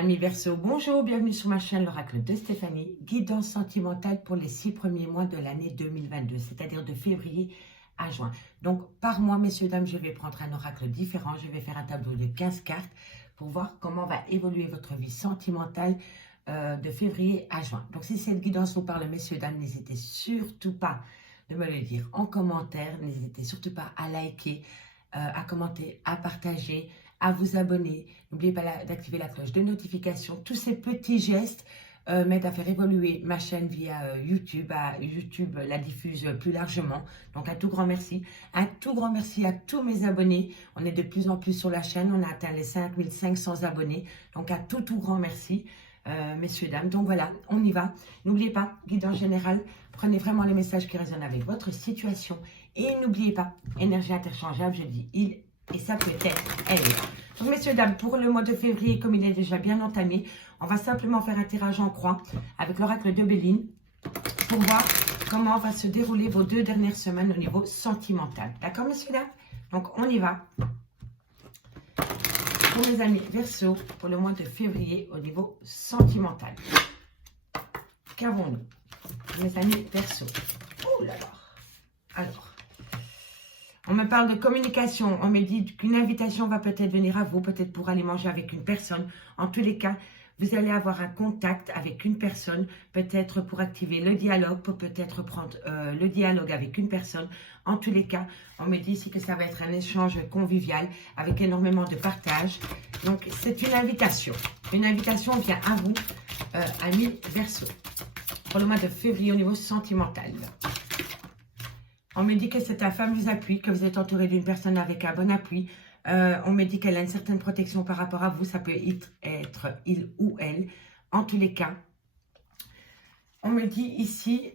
Amis Verseau, bonjour, bienvenue sur ma chaîne l'oracle de Stéphanie, guidance sentimentale pour les 6 premiers mois de l'année 2022, c'est-à-dire de février à juin. Donc par mois, messieurs, dames, je vais prendre un oracle différent, je vais faire un tableau de 15 cartes pour voir comment va évoluer votre vie sentimentale de février à juin. Donc si cette guidance vous parle, messieurs, dames, n'hésitez surtout pas de me le dire en commentaire, n'hésitez surtout pas à liker, à commenter, à partager, à vous abonner. N'oubliez pas d'activer la cloche de notification. Tous ces petits gestes m'aident à faire évoluer ma chaîne via YouTube. YouTube la diffuse plus largement. Donc un tout grand merci. Un tout grand merci à tous mes abonnés. On est de plus en plus sur la chaîne. On a atteint les 5500 abonnés. Donc un tout grand merci, messieurs, dames. Donc voilà, on y va. N'oubliez pas, guidance générale. Prenez vraiment les messages qui résonnent avec votre situation. Et n'oubliez pas, énergie interchangeable, je dis il et ça peut être elle. Donc, messieurs, dames, pour le mois de février, comme il est déjà bien entamé, on va simplement faire un tirage en croix avec l'oracle de Béline pour voir comment va se dérouler vos 2 dernières semaines au niveau sentimental. D'accord, messieurs, dames? Donc, on y va. Pour mes amis Verseau, pour le mois de février au niveau sentimental. Qu'avons-nous? Mes amis Verseau. Oh là là. Alors. On me parle de communication, on me dit qu'une invitation va peut-être venir à vous, peut-être pour aller manger avec une personne. En tous les cas, vous allez avoir un contact avec une personne, peut-être pour activer le dialogue, pour peut-être prendre le dialogue avec une personne. En tous les cas, on me dit ici que ça va être un échange convivial avec énormément de partage. Donc, c'est une invitation. Une invitation vient à vous, amis Verseau, pour le mois de février au niveau sentimental. On me dit que c'est un fameux appui, que vous êtes entouré d'une personne avec un bon appui. On me dit qu'elle a une certaine protection par rapport à vous. Ça peut être il ou elle. En tous les cas, on me dit ici,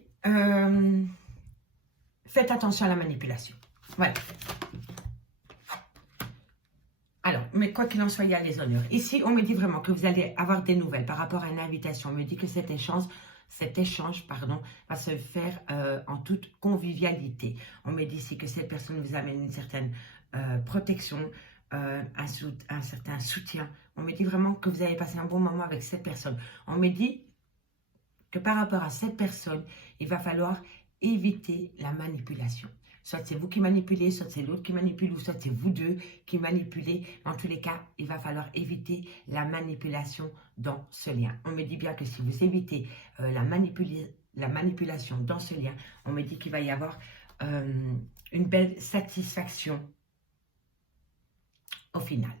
faites attention à la manipulation. Voilà. Alors, mais quoi qu'il en soit, il y a les honneurs. Ici, on me dit vraiment que vous allez avoir des nouvelles par rapport à une invitation. On me dit que cet échange, va se faire en toute convivialité. On me dit ici que cette personne vous amène une certaine protection, un certain soutien. On me dit vraiment que vous allez passer un bon moment avec cette personne. On me dit que par rapport à cette personne, il va falloir éviter la manipulation. Soit c'est vous qui manipulez, soit c'est l'autre qui manipule, ou soit c'est vous deux qui manipulez. En tous les cas, il va falloir éviter la manipulation dans ce lien. On me dit bien que si vous évitez la manipulation dans ce lien, on me dit qu'il va y avoir une belle satisfaction au final.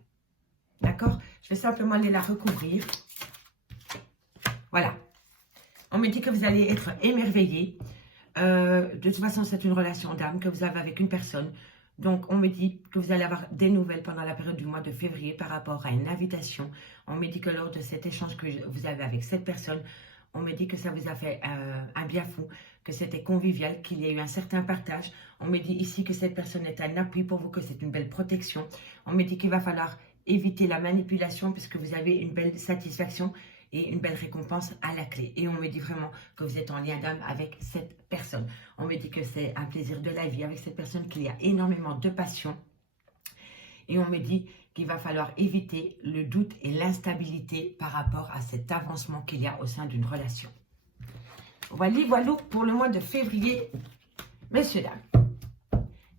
D'accord? Je vais simplement aller la recouvrir. Voilà. On me dit que vous allez être émerveillé. De toute façon, c'est une relation d'âme que vous avez avec une personne. Donc, on me dit que vous allez avoir des nouvelles pendant la période du mois de février par rapport à une invitation. On me dit que lors de cet échange que vous avez avec cette personne, on me dit que ça vous a fait un bien fou, que c'était convivial, qu'il y a eu un certain partage. On me dit ici que cette personne est un appui pour vous, que c'est une belle protection. On me dit qu'il va falloir éviter la manipulation puisque vous avez une belle satisfaction et une belle récompense à la clé. Et on me dit vraiment que vous êtes en lien d'âme avec cette personne. On me dit que c'est un plaisir de la vie avec cette personne, qu'il y a énormément de passion. Et on me dit qu'il va falloir éviter le doute et l'instabilité par rapport à cet avancement qu'il y a au sein d'une relation. Voilà pour le mois de février, messieurs, dames.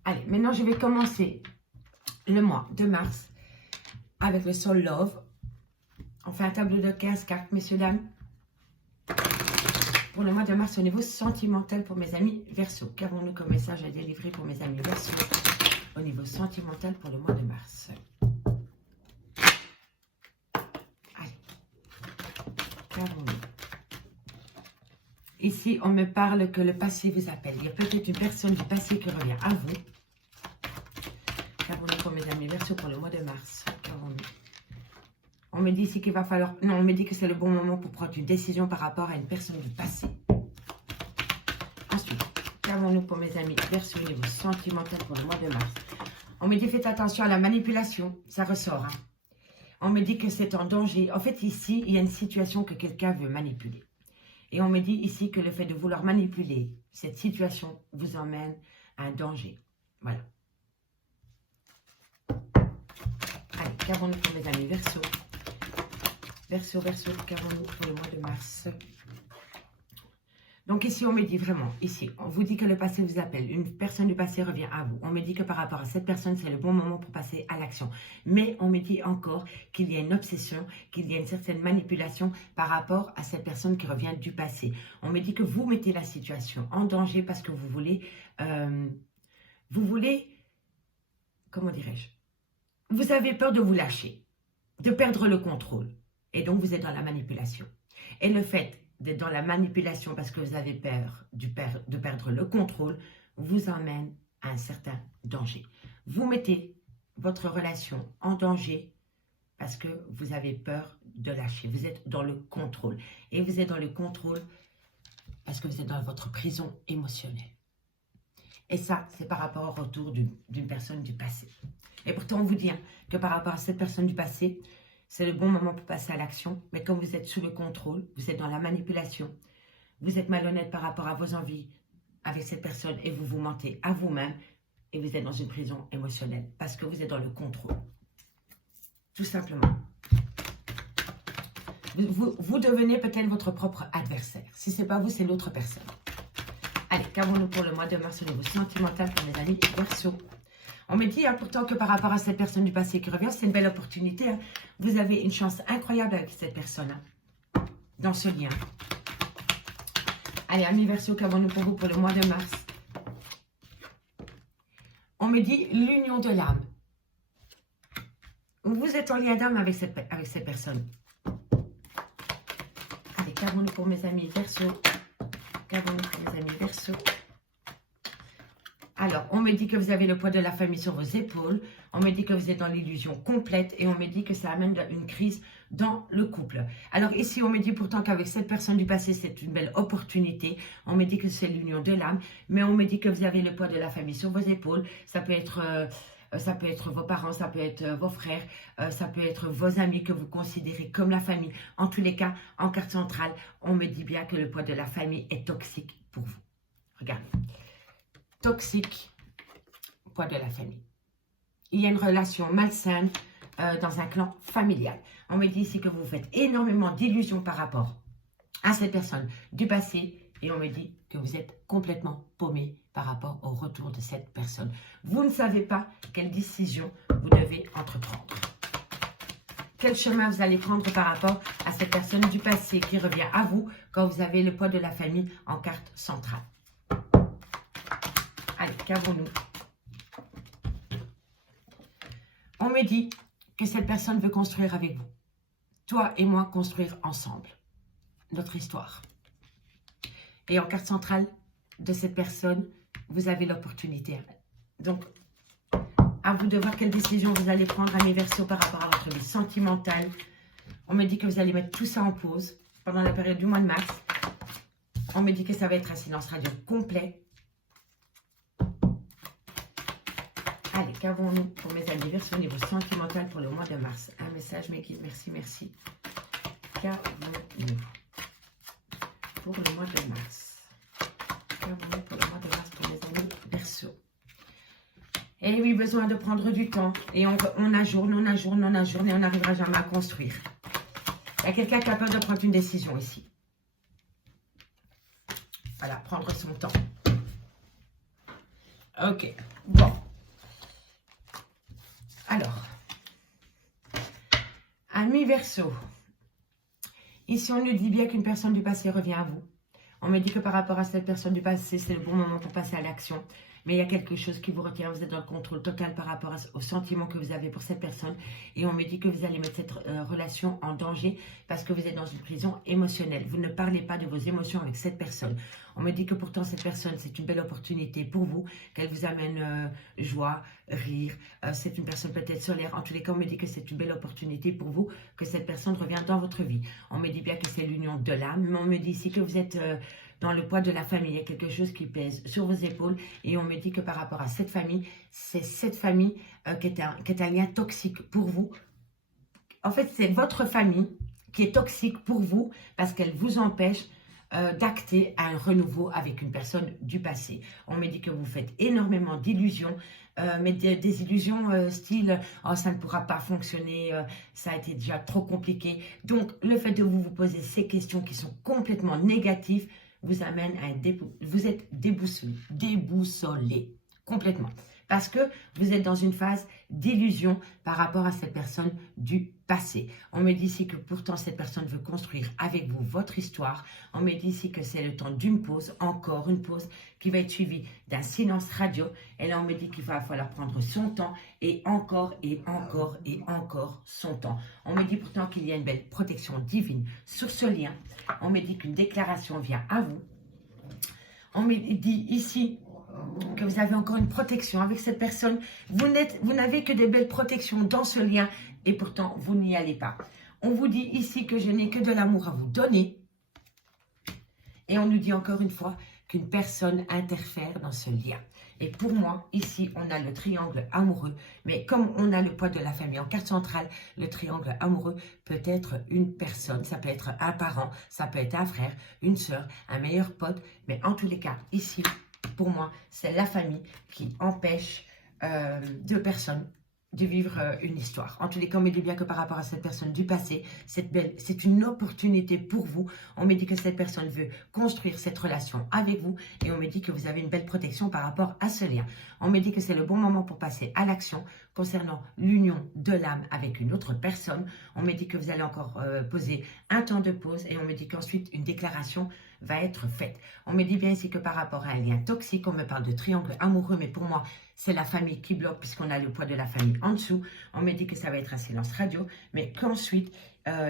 Allez, maintenant je vais commencer le mois de mars avec le Soul Love. On fait un tableau de 15 cartes, messieurs, dames. Pour le mois de mars, au niveau sentimental pour mes amis Verseau. Qu'avons-nous comme message à délivrer pour mes amis Verseau au niveau sentimental pour le mois de mars? Allez. Qu'avons-nous? Ici, on me parle que le passé vous appelle. Il y a peut-être une personne du passé qui revient à vous. Qu'avons-nous pour mes amis Verseau pour le mois de mars? Qu'avons-nous? On me dit ici qu'il va falloir... Non, on me dit que c'est le bon moment pour prendre une décision par rapport à une personne du passé. Ensuite, qu'avons-nous pour mes amis Verseau au niveau sentimental pour le mois de mars? On me dit faites attention à la manipulation. Ça ressort. Hein. On me dit que c'est en danger. En fait, ici, il y a une situation que quelqu'un veut manipuler. Et on me dit ici que le fait de vouloir manipuler cette situation vous emmène à un danger. Voilà. Allez, qu'avons-nous pour mes amis Verseau Verseau, qu'avons-nous pour le mois de mars? Donc ici, on me dit vraiment, ici, on vous dit que le passé vous appelle. Une personne du passé revient à vous. On me dit que par rapport à cette personne, c'est le bon moment pour passer à l'action. Mais on me dit encore qu'il y a une obsession, qu'il y a une certaine manipulation par rapport à cette personne qui revient du passé. On me dit que vous mettez la situation en danger parce que vous voulez, comment dirais-je? Vous avez peur de vous lâcher, de perdre le contrôle. Et donc, vous êtes dans la manipulation. Et le fait d'être dans la manipulation parce que vous avez peur de perdre le contrôle vous emmène à un certain danger. Vous mettez votre relation en danger parce que vous avez peur de lâcher. Vous êtes dans le contrôle. Et vous êtes dans le contrôle parce que vous êtes dans votre prison émotionnelle. Et ça, c'est par rapport au retour d'une personne du passé. Et pourtant, on vous dit que par rapport à cette personne du passé, c'est le bon moment pour passer à l'action. Mais comme vous êtes sous le contrôle, vous êtes dans la manipulation, vous êtes malhonnête par rapport à vos envies avec cette personne et vous vous mentez à vous-même et vous êtes dans une prison émotionnelle parce que vous êtes dans le contrôle. Tout simplement. Vous devenez peut-être votre propre adversaire. Si ce n'est pas vous, c'est l'autre personne. Allez, qu'avons-nous pour le mois de mars au niveau sentimental pour mes amis Verseau? On me dit pourtant que par rapport à cette personne du passé qui revient, c'est une belle opportunité. Vous avez une chance incroyable avec cette personne, dans ce lien. Allez, amis Verseau, qu'avons-nous pour vous pour le mois de mars? On me dit l'union de l'âme. Vous êtes en lien d'âme avec cette personne. Allez, qu'avons-nous pour mes amis Verseau? Qu'avons-nous pour mes amis Verseau? Alors, on me dit que vous avez le poids de la famille sur vos épaules. On me dit que vous êtes dans l'illusion complète. Et on me dit que ça amène une crise dans le couple. Alors ici, on me dit pourtant qu'avec cette personne du passé, c'est une belle opportunité. On me dit que c'est l'union de l'âme. Mais on me dit que vous avez le poids de la famille sur vos épaules. Ça peut être vos parents, ça peut être vos frères, ça peut être vos amis que vous considérez comme la famille. En tous les cas, en carte centrale, on me dit bien que le poids de la famille est toxique pour vous. Regardez. Toxique, poids de la famille. Il y a une relation malsaine dans un clan familial. On me dit ici que vous faites énormément d'illusions par rapport à cette personne du passé et on me dit que vous êtes complètement paumé par rapport au retour de cette personne. Vous ne savez pas quelle décision vous devez entreprendre. Quel chemin vous allez prendre par rapport à cette personne du passé qui revient à vous quand vous avez le poids de la famille en carte centrale. Allez, qu'avons-nous? On me dit que cette personne veut construire avec vous. Toi et moi, construire ensemble notre histoire. Et en carte centrale de cette personne, vous avez l'opportunité. Donc, à vous de voir quelle décision vous allez prendre, amis Verseau, par rapport à votre vie sentimentale. On me dit que vous allez mettre tout ça en pause pendant la période du mois de mars. On me dit que ça va être un silence radio complet. Allez, qu'avons-nous pour mes amis Verseau au niveau sentimental pour le mois de mars? Un message, mes guides, merci, merci. Qu'avons-nous pour le mois de mars? Qu'avons-nous pour le mois de mars pour mes amis Verseau? Et oui, besoin de prendre du temps. Et on ajourne, et on n'arrivera jamais à construire. Il y a quelqu'un qui a peur de prendre une décision ici. Voilà, prendre son temps. Ok, bon. Alors, amis Verseau, ici on nous dit bien qu'une personne du passé revient à vous. On me dit que par rapport à cette personne du passé, c'est le bon moment pour passer à l'action. Mais il y a quelque chose qui vous retient, vous êtes dans le contrôle total par rapport au sentiment que vous avez pour cette personne. Et on me dit que vous allez mettre cette relation en danger parce que vous êtes dans une prison émotionnelle. Vous ne parlez pas de vos émotions avec cette personne. On me dit que pourtant cette personne, c'est une belle opportunité pour vous, qu'elle vous amène joie, rire. C'est une personne peut-être solaire. En tous les cas, on me dit que c'est une belle opportunité pour vous, que cette personne revient dans votre vie. On me dit bien que c'est l'union de l'âme, mais on me dit ici que vous êtes dans le poids de la famille. Il y a quelque chose qui pèse sur vos épaules et on me dit que par rapport à cette famille, c'est cette famille qui est un lien toxique pour vous. En fait, c'est votre famille qui est toxique pour vous parce qu'elle vous empêche d'acter un renouveau avec une personne du passé. On me dit que vous faites énormément d'illusions, mais des illusions style « oh, ça ne pourra pas fonctionner, ça a été déjà trop compliqué ». Donc, le fait de vous poser ces questions qui sont complètement négatives vous amène à vous êtes déboussolé complètement. Parce que vous êtes dans une phase d'illusion par rapport à cette personne du passé. On me dit ici que pourtant cette personne veut construire avec vous votre histoire. On me dit ici que c'est le temps d'une pause, encore une pause, qui va être suivie d'un silence radio. Et là, on me dit qu'il va falloir prendre son temps et encore et encore et encore son temps. On me dit pourtant qu'il y a une belle protection divine sur ce lien. On me dit qu'une déclaration vient à vous. On me dit ici que vous avez encore une protection avec cette personne. Vous n'avez que des belles protections dans ce lien et pourtant vous n'y allez pas. On vous dit ici que je n'ai que de l'amour à vous donner. Et on nous dit encore une fois qu'une personne interfère dans ce lien. Et pour moi, ici, on a le triangle amoureux. Mais comme on a le poids de la famille en carte centrale, le triangle amoureux peut être une personne. Ça peut être un parent, ça peut être un frère, une sœur, un meilleur pote. Mais en tous les cas, ici, pour moi, c'est la famille qui empêche deux personnes de vivre une histoire. En tous les cas, on me dit bien que par rapport à cette personne du passé, c'est une opportunité pour vous. On me dit que cette personne veut construire cette relation avec vous et on me dit que vous avez une belle protection par rapport à ce lien. On me dit que c'est le bon moment pour passer à l'action concernant l'union de l'âme avec une autre personne. On me dit que vous allez encore poser un temps de pause et on me dit qu'ensuite une déclaration va être faite. On me dit bien ici que par rapport à un lien toxique, on me parle de triangle amoureux, mais pour moi, c'est la famille qui bloque puisqu'on a le poids de la famille en dessous. On me dit que ça va être un silence radio, mais qu'ensuite,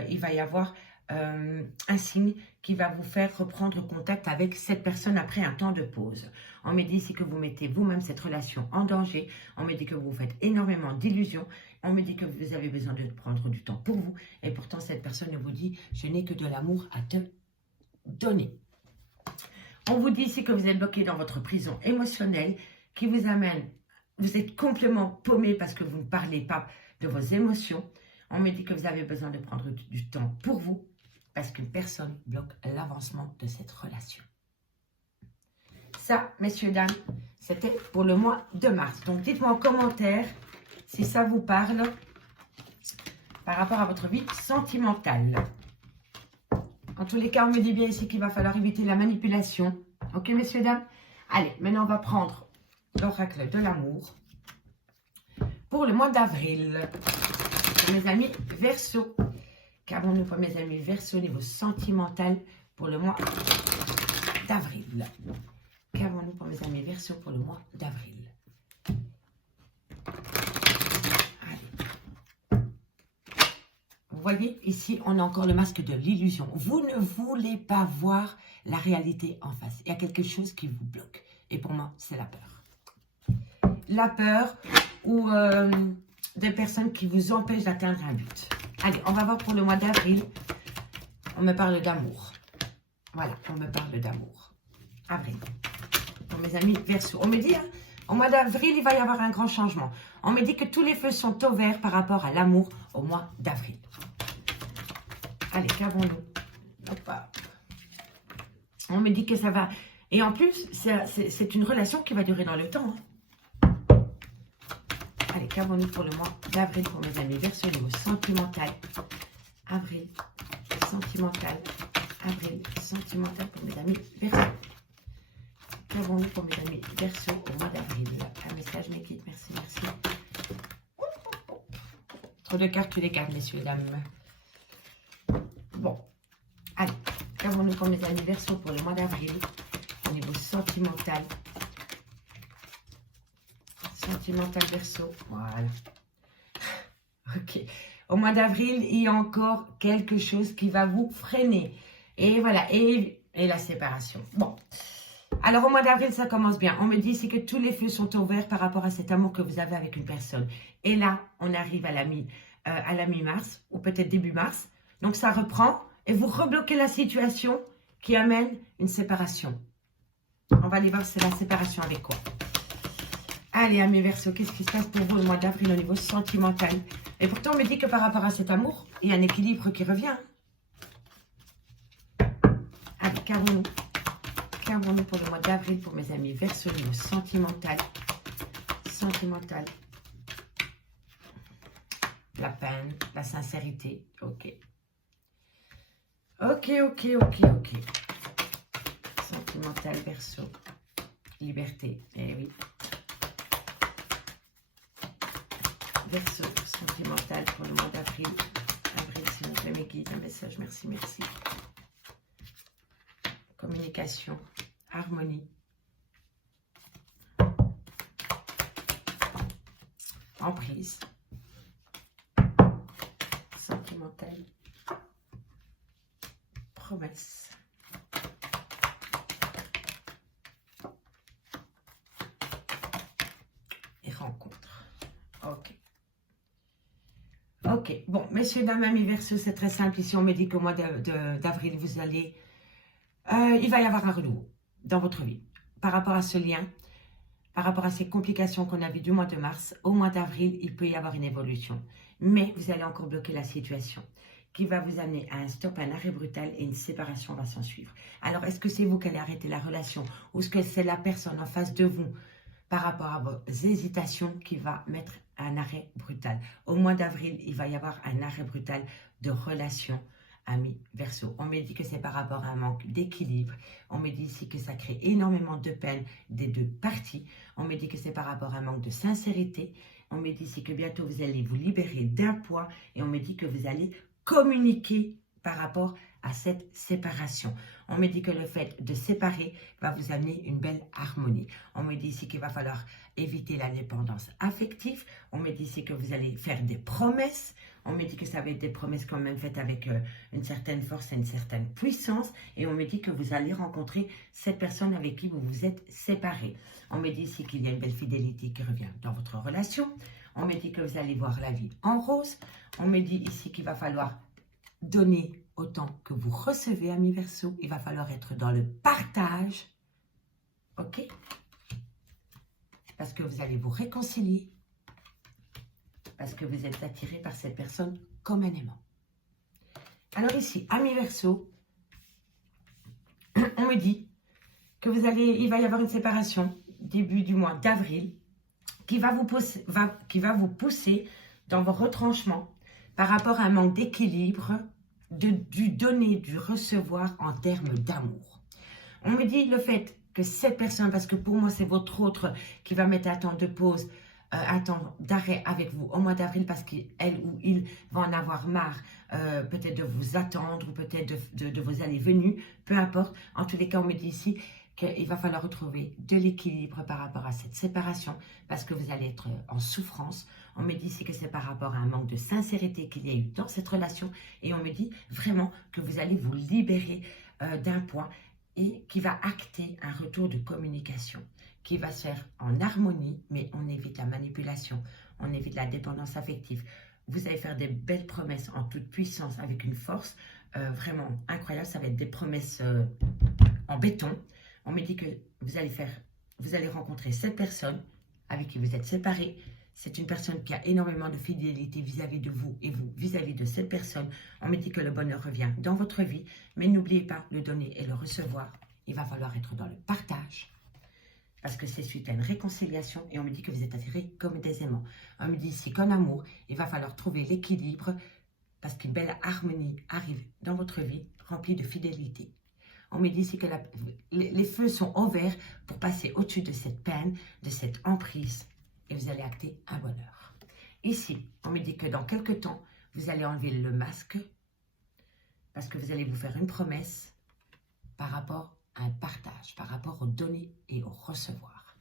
il va y avoir un signe qui va vous faire reprendre contact avec cette personne après un temps de pause. On me dit ici que vous mettez vous-même cette relation en danger. On me dit que vous faites énormément d'illusions. On me dit que vous avez besoin de prendre du temps pour vous. Et pourtant, cette personne vous dit « je n'ai que de l'amour à te donner ». On vous dit ici que vous êtes bloqué dans votre prison émotionnelle qui vous amène, vous êtes complètement paumé parce que vous ne parlez pas de vos émotions. On me dit que vous avez besoin de prendre du temps pour vous parce qu'une personne bloque l'avancement de cette relation. Ça, messieurs, dames, c'était pour le mois de mars. Donc, dites-moi en commentaire si ça vous parle par rapport à votre vie sentimentale. En tous les cas, on me dit bien ici qu'il va falloir éviter la manipulation. Ok, messieurs, dames? Allez, maintenant, on va prendre l'oracle de l'amour pour le mois d'avril. Mes amis Verseau. Qu'avons-nous pour mes amis Verseau au niveau sentimental pour le mois d'avril? Qu'avons-nous pour mes amis Verseau pour le mois d'avril? Vous voyez, ici, on a encore le masque de l'illusion. Vous ne voulez pas voir la réalité en face. Il y a quelque chose qui vous bloque. Et pour moi, c'est la peur. La peur ou des personnes qui vous empêchent d'atteindre un but. Allez, on va voir pour le mois d'avril. On me parle d'amour. Voilà, on me parle d'amour. Avril. Pour mes amis Verseau. On me dit, hein, au mois d'avril, il va y avoir un grand changement. On me dit que tous les feux sont au vert par rapport à l'amour au mois d'avril. Allez, qu'avons-nous? On me dit que ça va... Et en plus, c'est une relation qui va durer dans le temps. Hein. Allez, qu'avons-nous pour le mois d'avril pour mes amis Verseau au niveau sentimental? Avril, sentimental. Avril, sentimental pour mes amis Verseau. Qu'avons-nous pour mes amis Verseau au mois d'avril? Un message, Nikit, merci, merci. Trop de cartes, les cartes, messieurs, dames. Bon, allez, qu'avons-nous pour mes amis Verseau pour le mois d'avril au niveau sentimental? Sentimental Verseau, voilà. Ok, au mois d'avril, il y a encore quelque chose qui va vous freiner. Et voilà, et la séparation. Bon, alors au mois d'avril, ça commence bien. On me dit ici que tous les feux sont ouverts par rapport à cet amour que vous avez avec une personne. Et là, on arrive à la mi-mars, ou peut-être début mars. Donc, ça reprend et vous rebloquez la situation qui amène une séparation. On va aller voir c'est la séparation avec quoi. Allez, amis Verseau, qu'est-ce qui se passe pour vous le mois d'avril au niveau sentimental? Et pourtant, on me dit que par rapport à cet amour, il y a un équilibre qui revient. Allez, Qu'avons-nous? Qu'avons-nous pour le mois d'avril pour mes amis Verseau, niveau sentimental? Sentimental. La peine, la sincérité. Ok. Ok. Sentimental, Verseau. Liberté. Eh oui. Verseau, sentimental pour le mois d'avril. Avril, s'il vous plaît, mes guides, un message. Merci. Communication, harmonie. Emprise. Sentimental. Promesse. Et rencontre. Ok, bon, messieurs, dames, amis Verseau, c'est très simple. Ici, on me dit qu'au mois d'avril, vous allez... il va y avoir un renouveau dans votre vie. Par rapport à ce lien, par rapport à ces complications qu'on a vues du mois de mars, au mois d'avril, il peut y avoir une évolution. Mais vous allez encore bloquer la situation qui va vous amener à un stop, un arrêt brutal et une séparation va s'en suivre. Alors, est-ce que c'est vous qui allez arrêter la relation ou est-ce que c'est la personne en face de vous par rapport à vos hésitations qui va mettre un arrêt brutal? Au mois d'avril, il va y avoir un arrêt brutal de relation, amis Verseau. On me dit que c'est par rapport à un manque d'équilibre. On me dit ici que ça crée énormément de peine des deux parties. On me dit que c'est par rapport à un manque de sincérité. On me dit ici que bientôt vous allez vous libérer d'un poids et on me dit que vous allez communiquer par rapport à cette séparation. On me dit que le fait de séparer va vous amener une belle harmonie. On me dit ici qu'il va falloir éviter la dépendance affective. On me dit ici que vous allez faire des promesses. On me dit que ça va être des promesses quand même faites avec une certaine force et une certaine puissance. Et on me dit que vous allez rencontrer cette personne avec qui vous vous êtes séparés. On me dit ici qu'il y a une belle fidélité qui revient dans votre relation. On me dit que vous allez voir la vie en rose. On me dit ici qu'il va falloir donner autant que vous recevez, amis Verseau. Il va falloir être dans le partage. Ok? Parce que vous allez vous réconcilier. Parce que vous êtes attiré par cette personne comme un aimant. Alors ici, amis Verseau, on me dit que il va y avoir une séparation début du mois d'avril qui va vous pousser dans vos retranchements par rapport à un manque d'équilibre du donner, du recevoir en termes d'amour. On me dit le fait que cette personne, parce que pour moi c'est votre autre qui va mettre un temps de pause, un temps d'arrêt avec vous au mois d'avril parce qu'elle ou il va en avoir marre peut-être de vous attendre ou peut-être de vos allées-venues, peu importe. En tous les cas, on me dit ici qu'il va falloir retrouver de l'équilibre par rapport à cette séparation parce que vous allez être en souffrance. On me dit ici que c'est par rapport à un manque de sincérité qu'il y a eu dans cette relation et on me dit vraiment que vous allez vous libérer d'un poids et qui va acter un retour de communication qui va se faire en harmonie, mais on évite la manipulation, on évite la dépendance affective. Vous allez faire des belles promesses en toute puissance avec une force vraiment incroyable. Ça va être des promesses en béton. On me dit que vous allez rencontrer cette personne avec qui vous êtes séparés. C'est une personne qui a énormément de fidélité vis-à-vis de vous et vous vis-à-vis de cette personne. On me dit que le bonheur revient dans votre vie, mais n'oubliez pas le donner et le recevoir. Il va falloir être dans le partage parce que c'est suite à une réconciliation et on me dit que vous êtes attirés comme des aimants. On me dit ici qu'en amour, il va falloir trouver l'équilibre parce qu'une belle harmonie arrive dans votre vie remplie de fidélité. On me dit ici que les feux sont ouverts pour passer au-dessus de cette peine, de cette emprise et vous allez acter un bonheur. Ici, on me dit que dans quelques temps, vous allez enlever le masque parce que vous allez vous faire une promesse par rapport à un partage, par rapport au donner et au recevoir.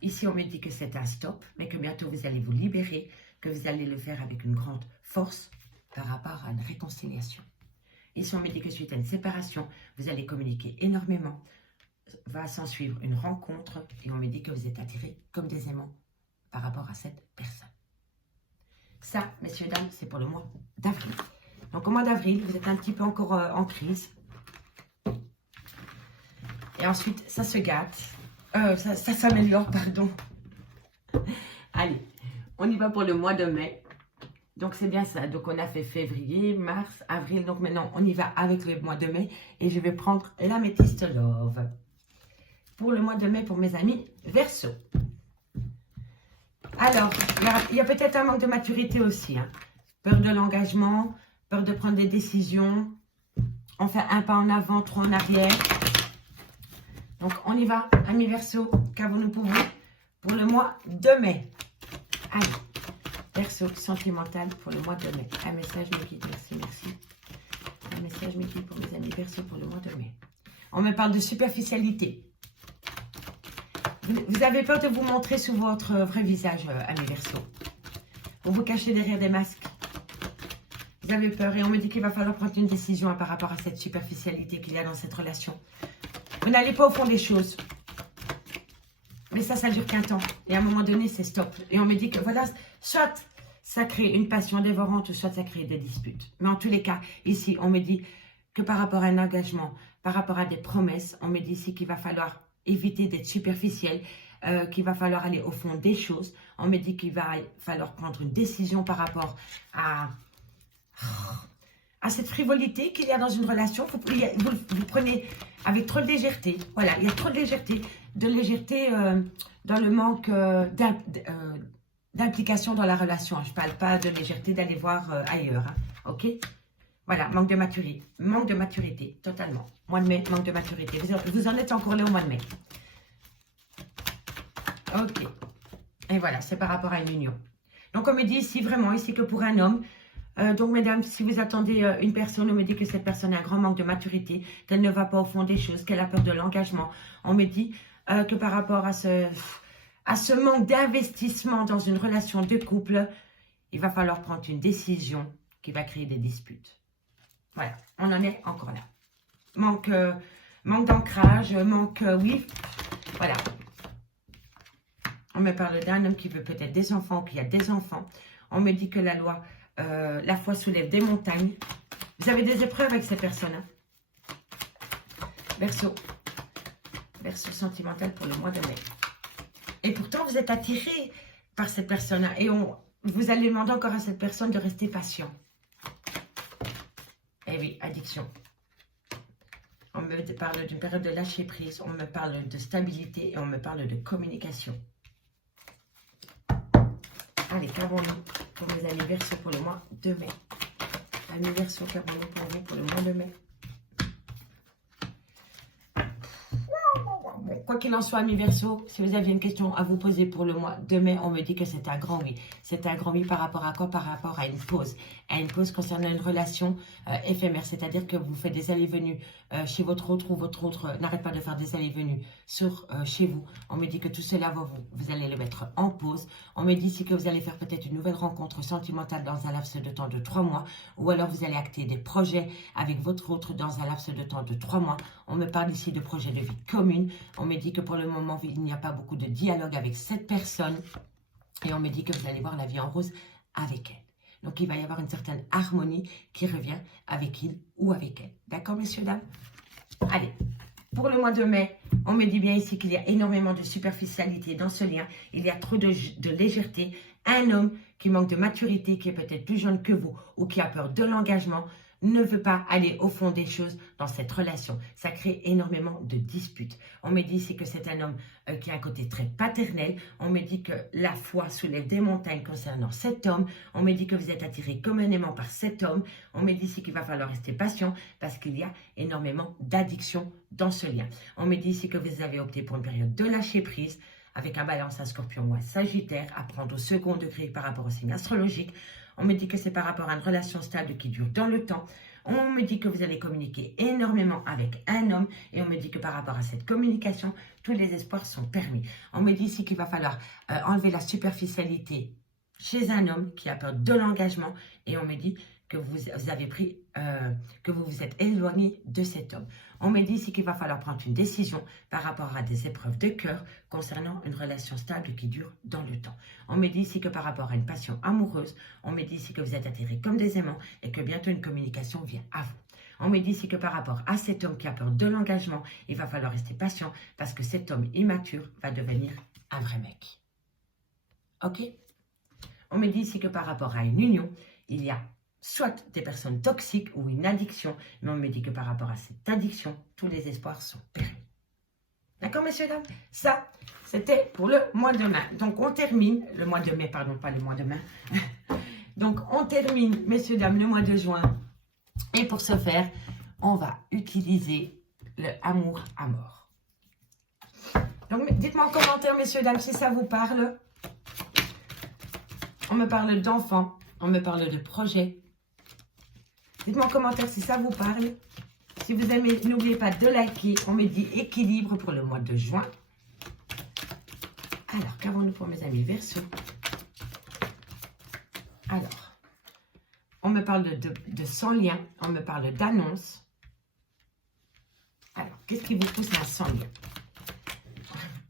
Ici, on me dit que c'est un stop, mais que bientôt vous allez vous libérer, que vous allez le faire avec une grande force par rapport à une réconciliation. Ici, on me dit que suite à une séparation, vous allez communiquer énormément, va s'en suivre une rencontre et on me dit que vous êtes attirés comme des aimants par rapport à cette personne. Ça, messieurs, dames, c'est pour le mois d'avril. Donc, au mois d'avril, vous êtes un petit peu encore en crise. Et ensuite, ça se gâte. Ça s'améliore, pardon. Allez, on y va pour le mois de mai. Donc, c'est bien ça. Donc, on a fait février, mars, avril. Donc, maintenant, on y va avec le mois de mai. Et je vais prendre l'améthyste love. Pour le mois de mai, pour mes amis Verseau. Alors, il y a peut-être un manque de maturité aussi. Hein. Peur de l'engagement, peur de prendre des décisions. On fait un pas en avant, trois en arrière. Donc, on y va, amis Verseau, qu'avons-nous pour vous pour le mois de mai? Allez, Verseau sentimental pour le mois de mai. Un message me guide, merci, merci. Un message me guide pour mes amis Verseau pour le mois de mai. On me parle de superficialité. Vous avez peur de vous montrer sous votre vrai visage, amis Verseau. Vous vous cachez derrière des masques. Vous avez peur et on me dit qu'il va falloir prendre une décision par rapport à cette superficialité qu'il y a dans cette relation. Vous n'allez pas au fond des choses. Mais ça dure qu'un temps. Et à un moment donné, c'est stop. Et on me dit que voilà, soit ça crée une passion dévorante, ou soit ça crée des disputes. Mais en tous les cas, ici, on me dit que par rapport à un engagement, par rapport à des promesses, on me dit ici qu'il va falloir éviter d'être superficiel, qu'il va falloir aller au fond des choses. On me dit qu'il va falloir prendre une décision par rapport à cette frivolité qu'il y a dans une relation. Vous prenez avec trop de légèreté. Voilà, il y a trop de légèreté dans le manque d'implication dans la relation. Je ne parle pas de légèreté d'aller voir ailleurs. Hein, ok? Voilà, manque de maturité, totalement. Mois de mai, manque de maturité. Vous en êtes encore là au mois de mai. Ok. Et voilà, c'est par rapport à une union. Donc, on me dit ici, vraiment, ici que pour un homme, donc, mesdames, si vous attendez une personne, on me dit que cette personne a un grand manque de maturité, qu'elle ne va pas au fond des choses, qu'elle a peur de l'engagement. On me dit que par rapport à ce manque d'investissement dans une relation de couple, il va falloir prendre une décision qui va créer des disputes. Voilà, on en est encore là. Manque d'ancrage, oui, voilà. On me parle d'un homme qui veut peut-être des enfants, qui a des enfants. On me dit que la foi soulève des montagnes. Vous avez des épreuves avec ces personnes. Hein? Verseau sentimental pour le mois de mai. Et pourtant, vous êtes attiré par cette personne. Et vous allez demander encore à cette personne de rester patient. Eh oui, addiction. On me parle d'une période de lâcher prise. On me parle de stabilité et on me parle de communication. Allez, qu'avons-nous pour mes amis Verseau pour le mois de mai? Amis Verseau, qu'avons-nous pour vous pour le mois de mai? Quoi qu'il en soit, amis Verseau, si vous aviez une question à vous poser pour le mois de mai, on me dit que c'est un grand oui. C'est un grand oui par rapport à quoi? Par rapport à une pause. À une pause concernant une relation éphémère. C'est-à-dire que vous faites des allées-venues chez votre autre ou votre autre n'arrête pas de faire des allées-venues chez vous. On me dit que tout cela, vous allez le mettre en pause. On me dit ici que vous allez faire peut-être une nouvelle rencontre sentimentale dans un laps de temps de 3 mois. Ou alors vous allez acter des projets avec votre autre dans un laps de temps de 3 mois. On me parle ici de projets de vie commune. On me dit que pour le moment, il n'y a pas beaucoup de dialogue avec cette personne. Et on me dit que vous allez voir la vie en rose avec elle. Donc, il va y avoir une certaine harmonie qui revient avec il ou avec elle. D'accord, messieurs, dames? Allez, pour le mois de mai, on me dit bien ici qu'il y a énormément de superficialité dans ce lien. Il y a trop de légèreté. Un homme qui manque de maturité, qui est peut-être plus jeune que vous ou qui a peur de l'engagement, ne veut pas aller au fond des choses dans cette relation. Ça crée énormément de disputes. On me dit ici que c'est un homme qui a un côté très paternel. On me dit que la foi soulève des montagnes concernant cet homme. On me dit que vous êtes attiré communément par cet homme. On me dit ici qu'il va falloir rester patient parce qu'il y a énormément d'addiction dans ce lien. On me dit ici que vous avez opté pour une période de lâcher prise avec un balance, un scorpion ou un sagittaire à prendre au second degré par rapport au signe astrologique. On me dit que c'est par rapport à une relation stable qui dure dans le temps. On me dit que vous allez communiquer énormément avec un homme. Et on me dit que par rapport à cette communication, tous les espoirs sont permis. On me dit ici qu'il va falloir enlever la superficialité chez un homme qui a peur de l'engagement. Et on me dit que vous avez pris, que vous vous êtes éloigné de cet homme. On me dit ici qu'il va falloir prendre une décision par rapport à des épreuves de cœur concernant une relation stable qui dure dans le temps. On me dit ici que par rapport à une passion amoureuse, on me dit ici que vous êtes attirés comme des aimants et que bientôt une communication vient à vous. On me dit ici que par rapport à cet homme qui a peur de l'engagement, il va falloir rester patient parce que cet homme immature va devenir un vrai mec. Ok? On me dit ici que par rapport à une union, il y a soit des personnes toxiques ou une addiction, mais on me dit que par rapport à cette addiction, tous les espoirs sont permis. D'accord, messieurs, dames? Ça, c'était pour le mois de mai. Donc, on termine, le mois de mai, pardon, pas le mois de mai. Donc, on termine, messieurs, dames, le mois de juin. Et pour ce faire, on va utiliser le amour à mort. Donc, dites-moi en commentaire, messieurs, dames, si ça vous parle. On me parle d'enfants, on me parle de projets. Dites-moi en commentaire si ça vous parle. Si vous aimez, n'oubliez pas de liker. On me dit équilibre pour le mois de juin. Alors, qu'avons-nous pour mes amis Verseau? Alors, on me parle de sans lien. On me parle d'annonce. Alors, qu'est-ce qui vous pousse à sans lien?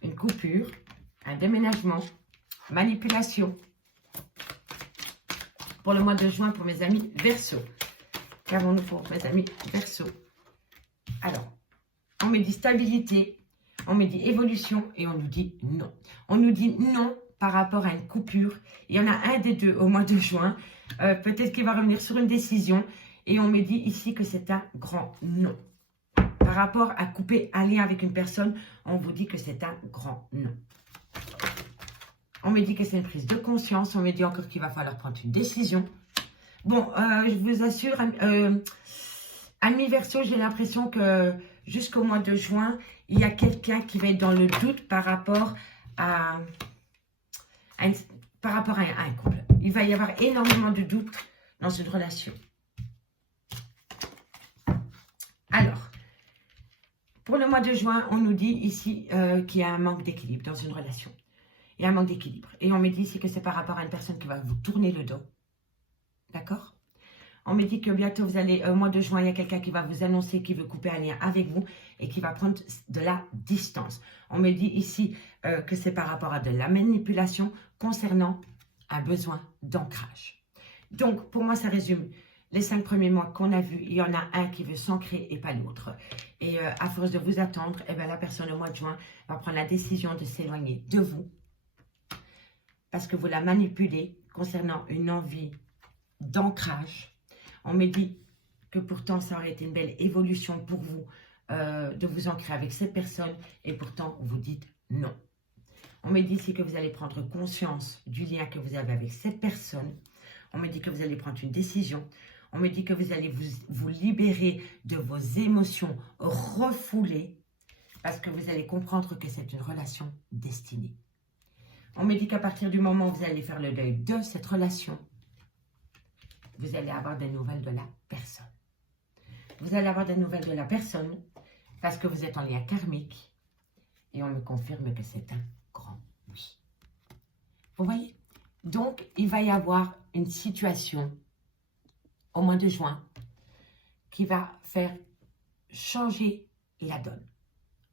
Une coupure, un déménagement, manipulation. Pour le mois de juin, pour mes amis Verseau. Qu'avons-nous pour mes amis Verseau? Alors, on me dit stabilité, on me dit évolution et on nous dit non. On nous dit non par rapport à une coupure. Il y en a un des deux au mois de juin. Peut-être qu'il va revenir sur une décision. Et on me dit ici que c'est un grand non. Par rapport à couper un lien avec une personne, on vous dit que c'est un grand non. On me dit que c'est une prise de conscience. On me dit encore qu'il va falloir prendre une décision. Bon, je vous assure, amis Verseau, j'ai l'impression que jusqu'au mois de juin, il y a quelqu'un qui va être dans le doute par rapport à un couple. Il va y avoir énormément de doutes dans une relation. Alors, pour le mois de juin, on nous dit ici qu'il y a un manque d'équilibre dans une relation. Il y a un manque d'équilibre. Et on me dit ici que c'est par rapport à une personne qui va vous tourner le dos. D'accord? On me dit que bientôt, vous allez, au mois de juin, il y a quelqu'un qui va vous annoncer qu'il veut couper un lien avec vous et qui va prendre de la distance. On me dit ici que c'est par rapport à de la manipulation concernant un besoin d'ancrage. Donc, pour moi, ça résume les 5 premiers mois qu'on a vus. Il y en a un qui veut s'ancrer et pas l'autre. Et à force de vous attendre, eh bien, la personne au mois de juin va prendre la décision de s'éloigner de vous parce que vous la manipulez concernant une envie d'ancrage. On me dit que pourtant, ça aurait été une belle évolution pour vous de vous ancrer avec cette personne et pourtant, vous dites non. On me dit ici que vous allez prendre conscience du lien que vous avez avec cette personne. On me dit que vous allez prendre une décision. On me dit que vous allez vous libérer de vos émotions refoulées parce que vous allez comprendre que c'est une relation destinée. On me dit qu'à partir du moment où vous allez faire le deuil de cette relation, vous allez avoir des nouvelles de la personne. Vous allez avoir des nouvelles de la personne parce que vous êtes en lien karmique et on me confirme que c'est un grand oui. Vous voyez? Donc, il va y avoir une situation au mois de juin qui va faire changer la donne.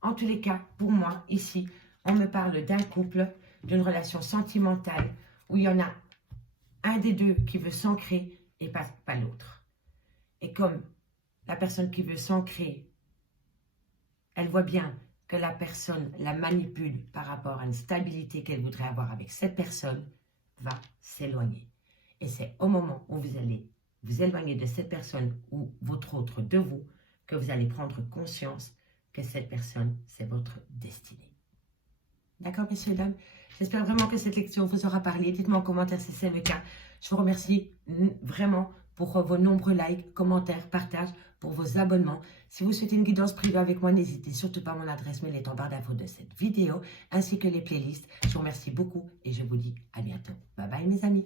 En tous les cas, pour moi, ici, on me parle d'un couple, d'une relation sentimentale où il y en a un des deux qui veut s'ancrer et pas l'autre. Et comme la personne qui veut s'ancrer, elle voit bien que la personne la manipule par rapport à une stabilité qu'elle voudrait avoir avec cette personne, va s'éloigner. Et c'est au moment où vous allez vous éloigner de cette personne ou votre autre de vous que vous allez prendre conscience que cette personne, c'est votre destinée. D'accord, messieurs et dames? J'espère vraiment que cette lecture vous aura parlé. Dites-moi en commentaire si c'est le cas. Je vous remercie vraiment pour vos nombreux likes, commentaires, partages, pour vos abonnements. Si vous souhaitez une guidance privée avec moi, n'hésitez surtout pas, mon adresse mail est en barre d'infos de cette vidéo, ainsi que les playlists. Je vous remercie beaucoup et je vous dis à bientôt. Bye bye mes amis.